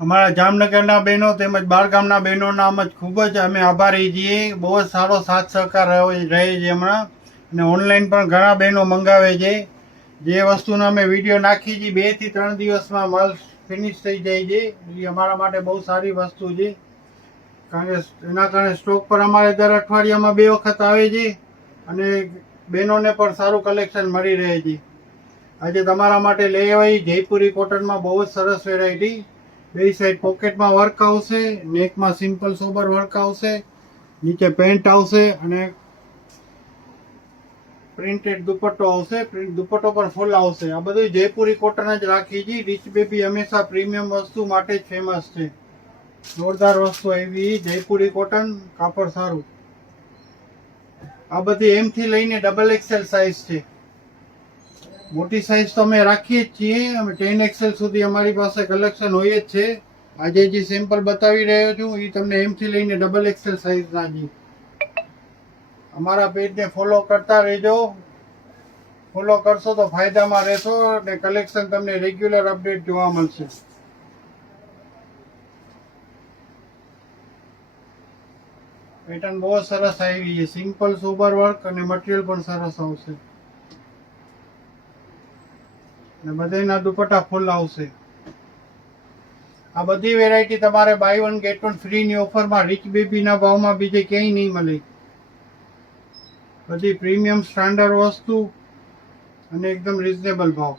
અમારા જામનગરના બહેનો તેમજ બહાર ગામના બહેનોના અમે ખૂબ જ અમે આભારી છીએ. બહુ જ સારો સાથ સહકાર રહે છે હમણાં. અને ઓનલાઈન પણ ઘણા બહેનો મંગાવે છે. જે વસ્તુનો અમે વિડીયો નાખીએ છીએ 2 થી 3 દિવસમાં માલ ફિનિશ થઈ જાય છે. એ અમારા માટે બહુ સારી વસ્તુ છે. કારણ કે એના કારણે સ્ટોક પર અમારે દર અઠવાડિયામાં 2 વખત આવે છે અને બહેનોને પણ સારું કલેક્શન મળી રહે છે. આજે તમારા માટે લઈ આવી જયપુરી કોટનમાં બહુ જ સરસ વેરાયટી. 2 સાઈડ પોકેટમાં વર્ક આવશે, નેકમાં સિમ્પલ સોબર વર્ક આવશે, નીચે પેન્ટ આવશે અને પ્રિન્ટેડ દુપટ્ટો આવશે. દુપટ્ટો પર ફૂલ આવશે. આ બધું જયપુરી કોટન જ રાખી છે. રીચ બેબી હંમેશા પ્રીમિયમ વસ્તુ માટે જ ફેમસ છે. જોરદાર વસ્તુ આવી જયપુરી કોટન, કાપડ સારું. આ બધી M થી લઈને XXL સાઈઝ છે. મોટી સાઈઝ તો અમે રાખીએ જ છીએ. અમે 10XL સુધી અમારી પાસે કલેક્શન હોય જ છે. આજે જે સેમ્પલ બતાવી રહ્યો છું એ તમને M થી લઈને XXL સાઈઝના છે. અમારા પેજને ફોલો કરતા રહેજો. ફોલો કરશો તો ફાયદામાં રહેશો અને કલેક્શન તમને રેગ્યુલર અપડેટ જોવા મળશે. પેટર્ન બહુ સરસ આવી છે. સિમ્પલ સોબર વર્ક અને મટીરિયલ પણ સરસ આવશે. અને બધાના દુપટ્ટા ફૂલ આવશે. આ બધી વેરાયટી તમારે બાય 1 ગેટ 1 ફ્રીની ઓફરમાં રીચ બેબીના ભાવમાં બીજે ક્યાંય નહીં મળે. બધી પ્રીમિયમ સ્ટાન્ડર્ડ વસ્તુ અને એકદમ રીઝનેબલ ભાવ.